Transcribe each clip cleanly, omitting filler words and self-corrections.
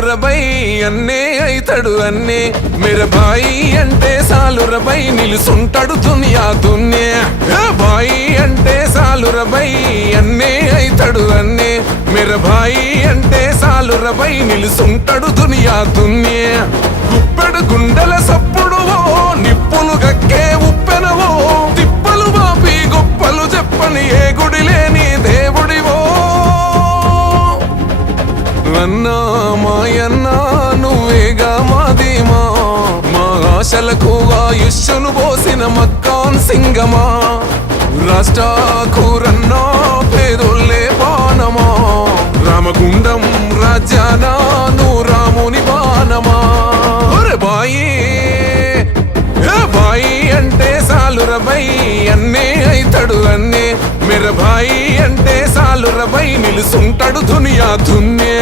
సాలురబై అన్నే అయితడు అన్నే మేర బాయి అంటే సాలురబై నిలుసుంటాడు దునియా దున్నే బాయి అంటే సాలురబై అన్నే అయితడు అన్నే మేర బాయి అంటే సాలురబై నిలుసుంటాడు దునియా దున్నే గుప్పెడు గుండెల సప్పుడువో నిప్పులు గక్కే ఉప్పెనవో తిప్పలు బాపి గొప్పలు చెప్పని ఏ గుడి లేని దేవుడివో అన్నా మాయన్నా నువ్వేగా మాదీమా మా ఆశలకు ఆయుష్ను పోసిన మక్కాన్ సింగమా రాష్ట్రాకూరన్నా పేదోళ్ళే బాణమా రామగుండం రాజ్యాన నువ్వు రాముని బాణమా బాయి బాయి అంటే సాలురబై అన్నే అయితడు అన్నే మేర బాయి అంటే సాలురబై నిలుసుంటాడు దునియా దున్నే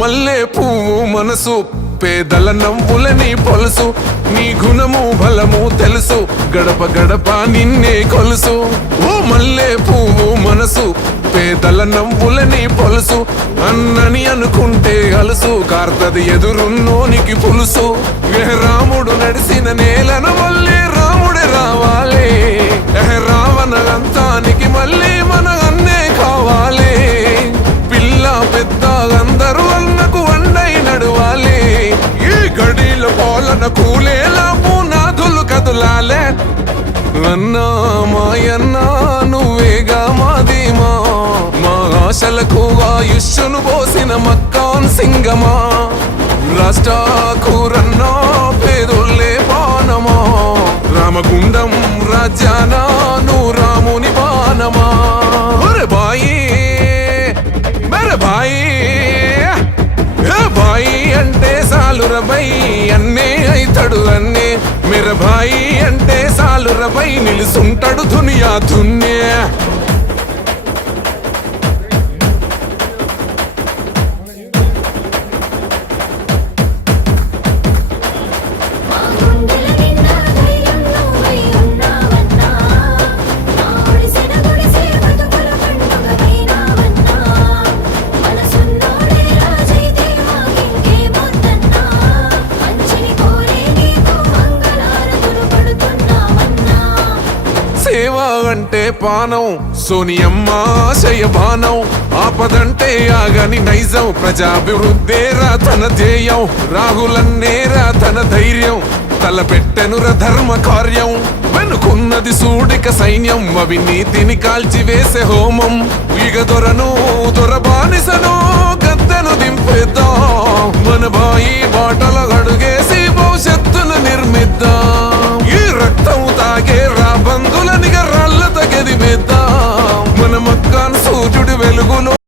మల్లె పువ్వు మనసు పేదల నవ్వులని పొలుసు నీ గుణము బలము తెలుసు గడప గడప నిన్నే కొలుసు ఓ మల్లె పువ్వు మనసు పేదల నవ్వులని పొలుసు అన్నని అనుకుంటే అలుసు కార్తది ఎదురున్నోనికి పులుసు రాముడు నడిసిన నేలను మళ్ళీ రాముడే రావాలి రావణ అంతానికి మళ్ళీ మన అన్నే కావాలి పిల్ల పెద్ద అందరూ అన్నకు అండై నడవాలి ఈ గడిలో పాలన కూలేలా పునాదులు కదులాలే అన్నా మాయన్నా నువ్వేగా మాదీమా మా ఆశలకు ఆయుష్ను పోసిన మక్కాన్ సింగమా రాష్ట్రాకూరన్నా పేదోళ్ళే బాణమా రామగుండం రాజ్యాన నువ్వు రాముని బాణమా బాయి బాయి బాయి అంటే సాలురబై అన్నే అయితడు అన్నే మేర బాయి అంటే సాలురబై నిలుసుంటాడు దునియా దున్నే అంటే పానం సోనియమ్మ శయబానం ఆపదంటే ఆగని నైజం ప్రజాభివృద్ధేరా తన ధ్యేయం రాహులన్నేరా తన ధైర్యం తలపెట్టెనుర ధర్మ కార్యం వెనుకున్నది సూడిక సైన్యం అవినీతిని కాల్చివేసే హోమం ఇగ దొరను దొరబానిసను